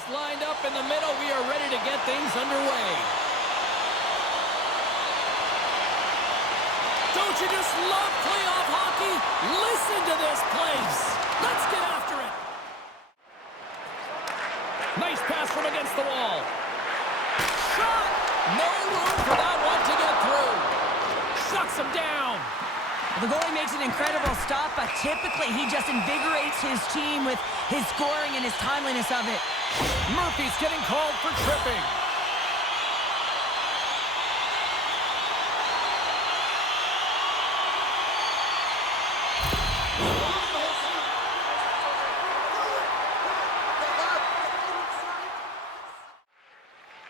Teams lined up in the middle. We are ready to get things underway. Don't you just love playoff hockey? Listen to this place. Let's get after it. Nice pass from against the wall. Shot! No room for that one to get through. Shuts him down. The goalie makes an incredible stop, but typically he just invigorates his team with his scoring and his timeliness of it. Murphy's getting called for tripping.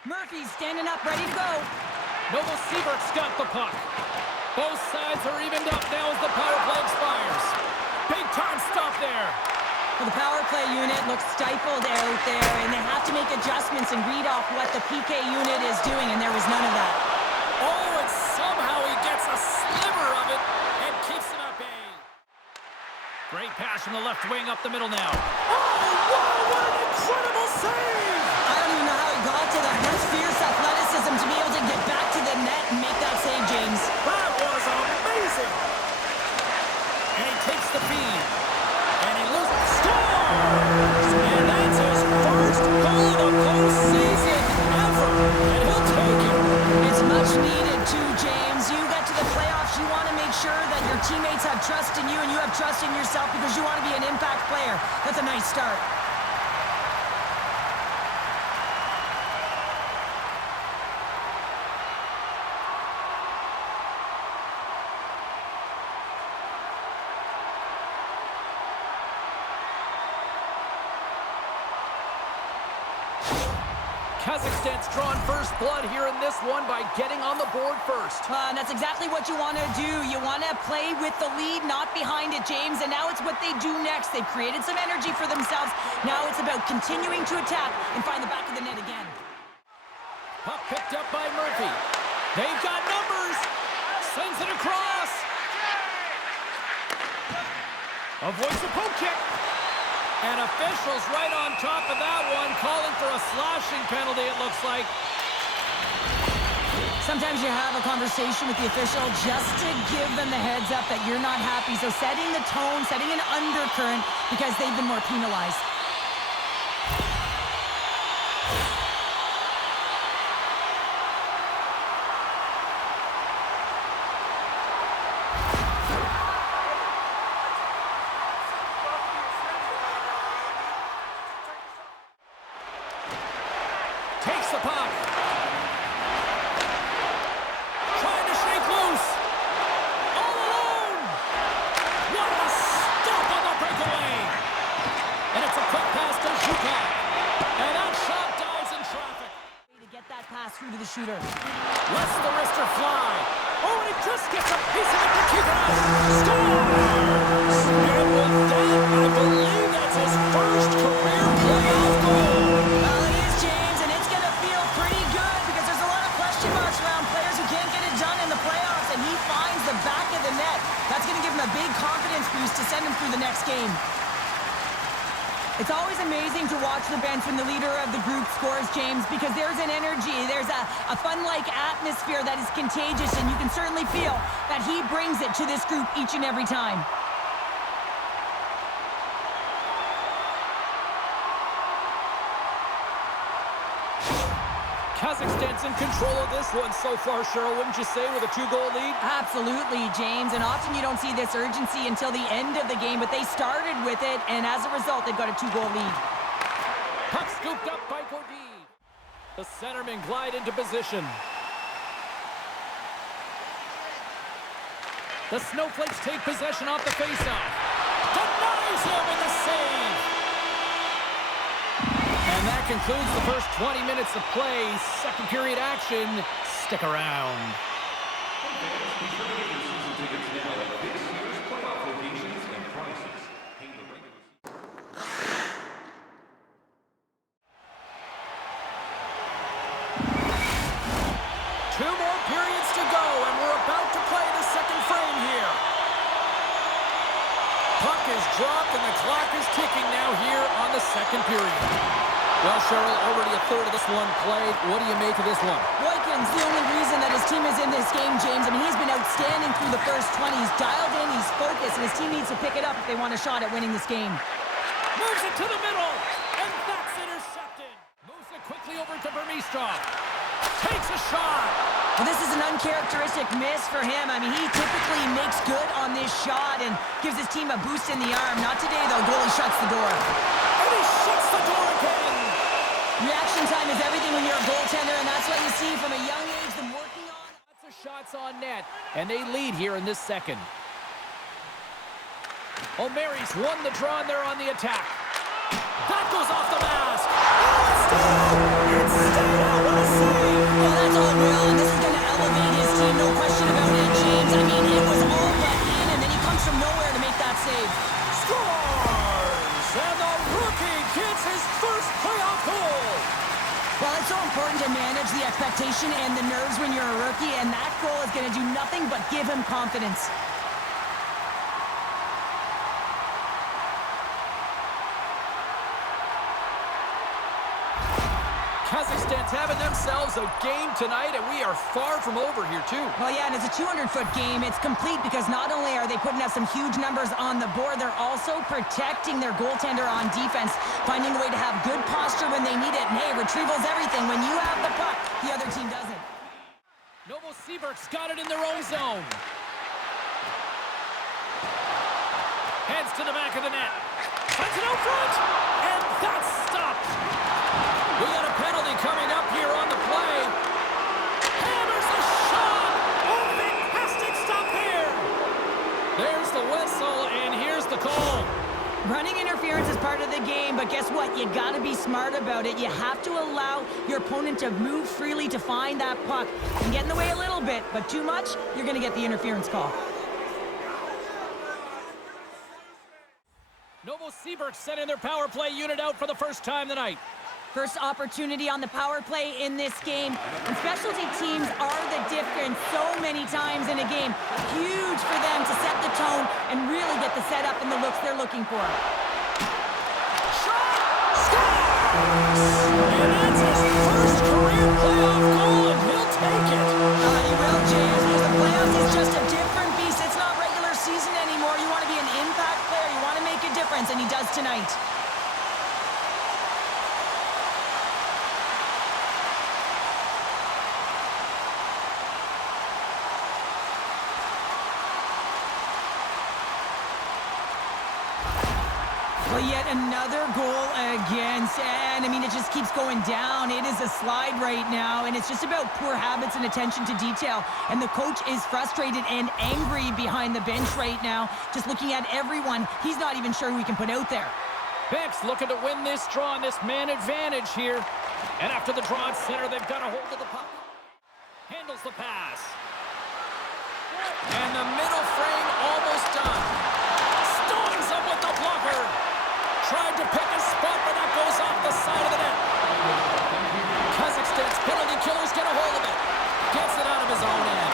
Murphy's standing up, ready to go. Novosibirsk's got the puck. Both sides are evened up now as the power play expires. Big time stop there. Well, the power play unit looks stifled out there, and they have to make adjustments and read off what the PK unit is doing, and there was none of that. Oh, and somehow he gets a sliver of it and keeps him at bay. Great pass from the left wing up the middle now. Oh, wow, what an incredible save! I don't even know how he got to that. That's fierce athleticism to be able to get back to the net and make that save, James. That was amazing! And he takes the feed. And he loses. Scores! And that's his first goal of the postseason ever. And he'll take it. It's much needed too, James. You get to the playoffs, you want to make sure that your teammates have trust in you and you have trust in yourself because you want to be an impact player. That's a nice start. Kazakhstan's drawn first blood here in this one by getting on the board first. And that's exactly what you want to do. You want to play with the lead, not behind it, James. And now it's what they do next. They've created some energy for themselves. Now it's about continuing to attack and find the back of the net again. Puck picked up by Murphy. They've got numbers. Sends it across. Avoids the poke kick. And officials right on top of that one, calling for a slashing penalty, it looks like. Sometimes you have a conversation with the official just to give them the heads up that you're not happy. So setting the tone, setting an undercurrent, because they've been more penalized. Takes the puck. Trying to shake loose. All alone. What a stop on the breakaway. And it's a quick pass to Shuka. And that shot dies in traffic. To get that pass through to the shooter. Lets the wrister fly. Oh, and he just gets a piece of it to keep it out. Scores! And with that, I believe that's his first career playoff goal. Well, it is, James, and it's going to feel pretty good because there's a lot of question marks around players who can't get it done in the playoffs, and he finds the back of the net. That's going to give him a big confidence boost to send him through the next game. It's always amazing to watch the bench when the leader of the group scores, James, because there's an energy, there's a fun-like atmosphere that is contagious, and you can certainly feel that he brings it to this group each and every time. Kazakhstan's in control of this one so far, Cheryl, wouldn't you say, with a 2-goal lead? Absolutely, James, and often you don't see this urgency until the end of the game, but they started with it, and as a result, they've got a 2-goal lead. Puck scooped up by Gordy. The centermen glide into position. The Snowflakes take possession off the faceoff. Denies him in the save. And that concludes the first 20 minutes of play. Second period action. Stick around. Two more periods to go, and we're about to play the second frame here. Puck is dropped, and the clock is ticking now here on the second period. Well, Cheryl, already a third of this one played. What do you make of this one? Boykin's the only reason that his team is in this game, James. I mean, he's been outstanding through the first 20. He's dialed in, he's focused, and his team needs to pick it up if they want a shot at winning this game. Moves it to the middle, and that's intercepted. Moves it quickly over to Barys Nur-Sultan. Takes a shot. Well, this is an uncharacteristic miss for him. I mean, he typically makes good on this shot and gives his team a boost in the arm. Not today, though. Goalie shuts the door. And he shuts the door again. Reaction time is everything when you're a goaltender, and that's what you see from a young age, them working on. Lots of shots on net, and they lead here in this second. O'Mary's won the draw, and they're on the attack. That goes off the mask. Oh, it's stayed! It's stayed out. What a save! Well, that's all well, and this is going to elevate his team, no question about it, James. I mean, it was all but in, and then he comes from nowhere to make that save. Scores! And the rookie gets his first playoff goal! Well, it's so important to manage the expectation and the nerves when you're a rookie, and that goal is going to do nothing but give him confidence. Kazakhstan's having themselves a game tonight, and we are far from over here, too. Well, yeah, and it's a 200-foot game. It's complete because not only are they putting up some huge numbers on the board, they're also protecting their goaltender on defense, finding a way to have good posture when they need it. And, hey, retrieval's everything. When you have the puck, the other team doesn't. Novosibirsk's got it in their own zone. Heads to the back of the net. Finds it out front, and that's stopped. We got a penalty coming up here on the play. Hammers a shot. Oh, fantastic stop there. There's the whistle, and here's the call. Running interference is part of the game, but guess what? You got to be smart about it. You have to allow your opponent to move freely to find that puck. And get in the way a little bit, but too much, you're going to get the interference call. Novosibirsk sending their power play unit out for the first time tonight. First opportunity on the power play in this game. And specialty teams are the difference so many times in a game. Huge for them to set the tone and really get the setup and the looks they're looking for. Shot! Scores! And that's his first career playoff goal, and he'll take it. He will, James, because the playoffs is just a different beast. It's not regular season anymore. You want to be an impact player. You want to make a difference, and he does tonight. Well, yet another goal against, and I mean, it just keeps going down. It is a slide right now, and it's just about poor habits and attention to detail. And the coach is frustrated and angry behind the bench right now, just looking at everyone. He's not even sure who he can put out there. Beck's looking to win this draw and this man advantage here. And after the draw at center, they've got a hold of the puck. Handles the pass. And the middle frame almost done. Stones up with the blocker. Tried to pick a spot, but that goes off the side of the net. Kazakhstan's penalty killers get a hold of it. Gets it out of his own end.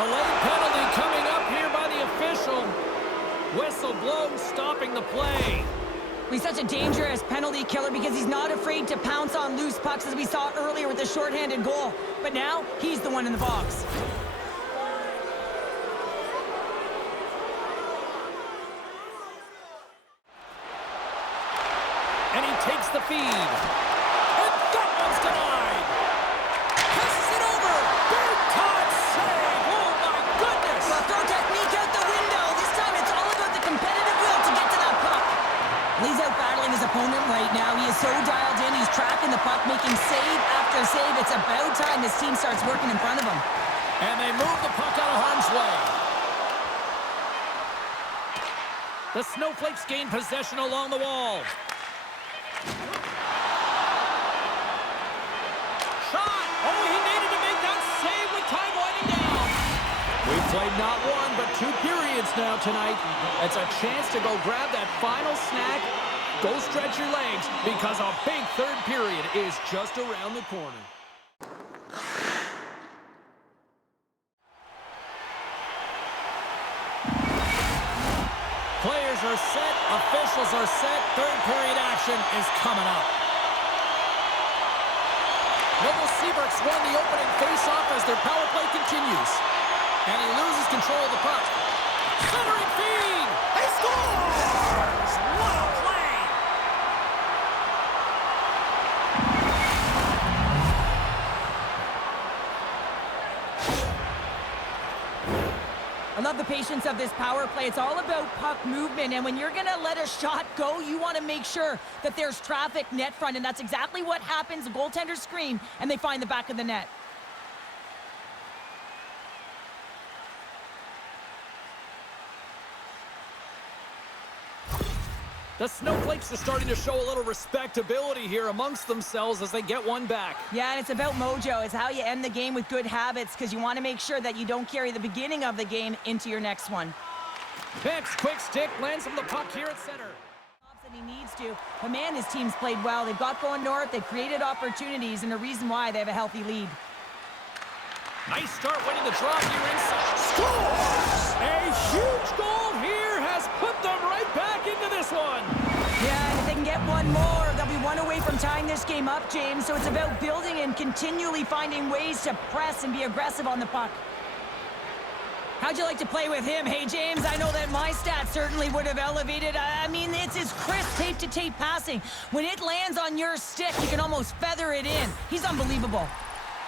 Delayed penalty coming up here by the official. Whistle blown, stopping the play. He's such a dangerous penalty killer because he's not afraid to pounce on loose pucks, as we saw earlier with the shorthanded goal. But now, he's the one in the box. And he takes the feed. And that one's denied. Passes it over. Big time save. Oh, my goodness. Well, throw technique out the window. This time it's all about the competitive will to get to that puck. He's out battling his opponent right now. He is so dialed in. He's tracking the puck, making save after save. It's about time this team starts working in front of him. And they move the puck out of harm's way. The Snowflakes gain possession along the wall. Shot! Oh, he needed to make that save with time winding down. We've played not one, but 2 periods now tonight. It's a chance to go grab that final snack. Go stretch your legs, because a big third period is just around the corner. Players are set, officials are set, third period action is coming up. Novosibirsk won the opening face-off as their power play continues. And he loses control of the puck. Centering feed! He scores! What a play! I love the patience of this power play. It's all about puck movement, and when you're going to let a shot go, you want to make sure that there's traffic net front, and that's exactly what happens. The goaltenders scream, and they find the back of the net. The Snowflakes are starting to show a little respectability here amongst themselves as they get one back. Yeah, and it's about mojo. It's how you end the game with good habits, because you want to make sure that you don't carry the beginning of the game into your next one. Picks, quick stick, lands him the puck here at center. And he needs to. But man, his team's played well. They've got going north. They've created opportunities, and a reason why they have a healthy lead. Nice start winning the draw here inside. Scores! A huge goal here has put them right back into this one. Yeah, and if they can get one more, they'll be one away from tying this game up, James. So it's about building and continually finding ways to press and be aggressive on the puck. How'd you like to play with him? Hey, James, I know that my stats certainly would have elevated. I mean, it's his crisp tape-to-tape passing. When it lands on your stick, you can almost feather it in. He's unbelievable.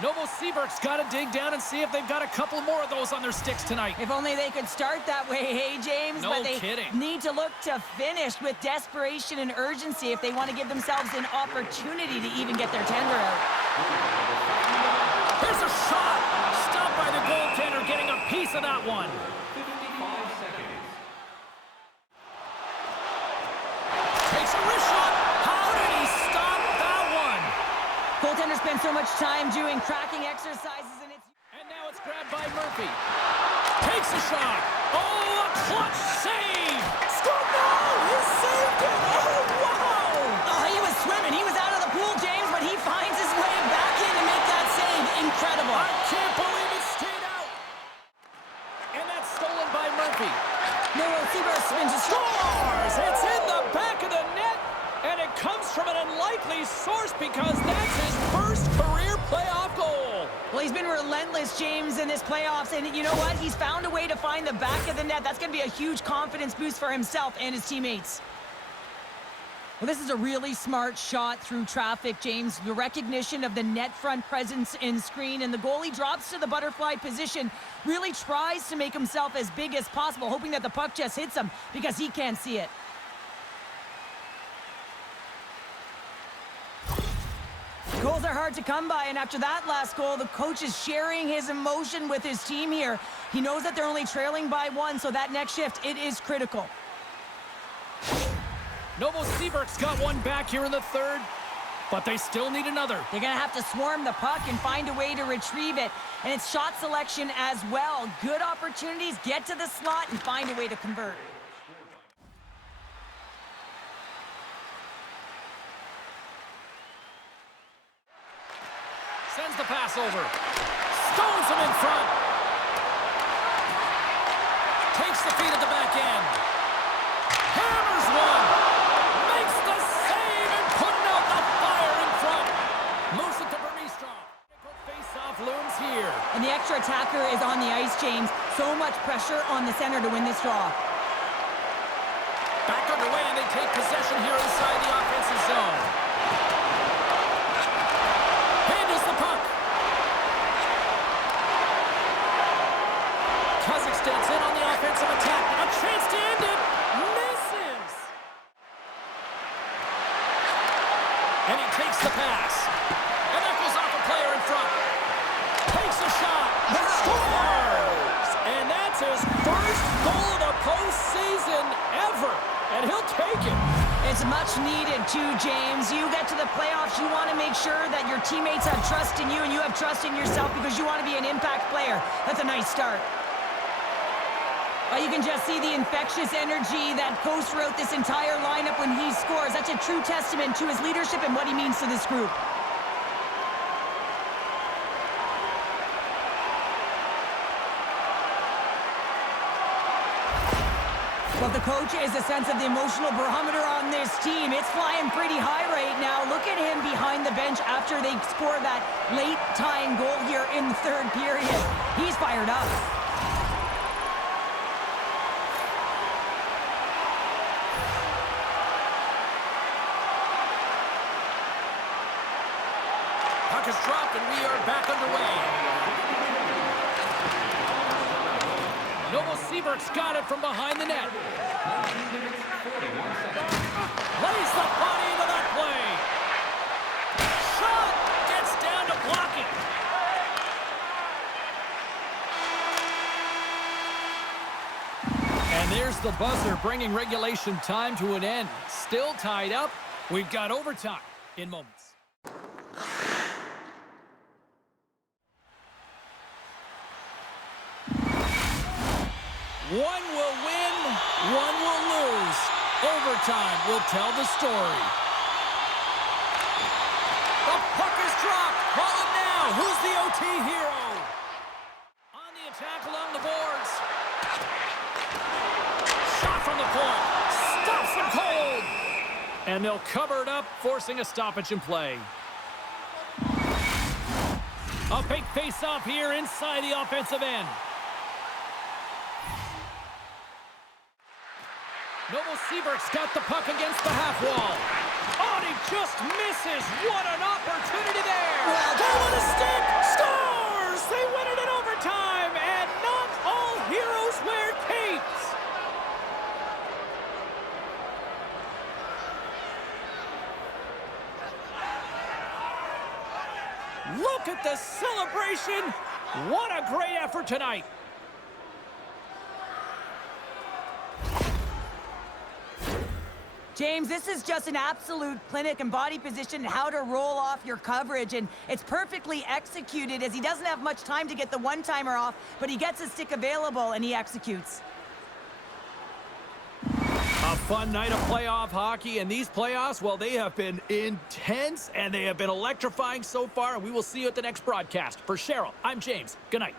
Novosibirsk's got to dig down and see if they've got a couple more of those on their sticks tonight. If only they could start that way, hey, James. No but they kidding. Need to look to finish with desperation and urgency if they want to give themselves an opportunity to even get their tender out. Here's a shot! Stopped by the goaltender, getting a piece of that one. 55 seconds. Takes a wrist shot. How did he stop that one? Goaltenders spend so much time doing cracking exercises, and now it's grabbed by Murphy. Takes a shot. Oh, a clutch save! Scored! No! He saved it! Oh, wow! Oh, he was swimming. He was out of the pool, James, but he finds his way back in to make that save. Incredible. I can't believe it stayed out. And that's stolen by Murphy. Novosibirsk spins a Scores! It's in the back of the net, and it comes from an unlikely source because that's his first career playoff goal. Well, he's been relentless, James, in this playoffs, and you know what? He's found a way to find the back of the net. That's going to be a huge confidence boost for himself and his teammates. Well, this is a really smart shot through traffic, James. The recognition of the net front presence and screen, and the goalie drops to the butterfly position, really tries to make himself as big as possible, hoping that the puck just hits him because he can't see it. Goals are hard to come by, and after that last goal, the coach is sharing his emotion with his team here. He knows that they're only trailing by one, so that next shift, it is critical. Novosibirsk's got one back here in the third, but they still need another. They're going to have to swarm the puck and find a way to retrieve it, and it's shot selection as well. Good opportunities, get to the slot, and find a way to convert. Sends the pass over. Stones him in front. Takes the feed at the back end. Hammers one. Makes the save and putting out the fire in front. Moves it to Barys Nur-Sultan. Face-off looms here. And the extra attacker is on the ice, James. So much pressure on the center to win this draw. Back underway, and they take possession here inside the offensive zone. Handles the puck. Kazakhstan's in on the offensive attack. A chance to end it. Misses. And he takes the pass. And that goes off a player in front. Takes a shot. Scores! And that's his first goal of the postseason ever. And he'll take it. It's much needed too, James. You get to the playoffs, you want to make sure that your teammates have trust in you and you have trust in yourself because you want to be an impact player. That's a nice start. You can just see the infectious energy that goes throughout this entire lineup when he scores. That's a true testament to his leadership and what he means to this group. Well, the coach is a sense of the emotional barometer on this team. It's flying pretty high right now. Look at him behind the the bench after they score that late-tying goal here in the third period. He's fired up. Puck is dropped, and we are back underway. Novosibirsk's got it from behind the net. Lays the body into that play. Shot gets down to blocking. And there's the buzzer, bringing regulation time to an end. Still tied up. We've got overtime in moments. One will win, one will lose. Overtime will tell the story. The puck is dropped. Call it now. Who's the OT hero? On the attack along the boards. Shot from the point. Stops him cold. And they'll cover it up, forcing a stoppage in play. A big face-off here inside the offensive end. Novosibirsk's got the puck against the half wall. Oh, and he just misses. What an opportunity there. Well, they want a stick. Scores! They win it in overtime. And not all heroes wear capes. Look at the celebration. What a great effort tonight. James, this is just an absolute clinic and body position and how to roll off your coverage, and it's perfectly executed as he doesn't have much time to get the one-timer off, but he gets his stick available and he executes. A fun night of playoff hockey, and these playoffs, well, they have been intense and they have been electrifying so far, and we will see you at the next broadcast. For Cheryl, I'm James. Good night.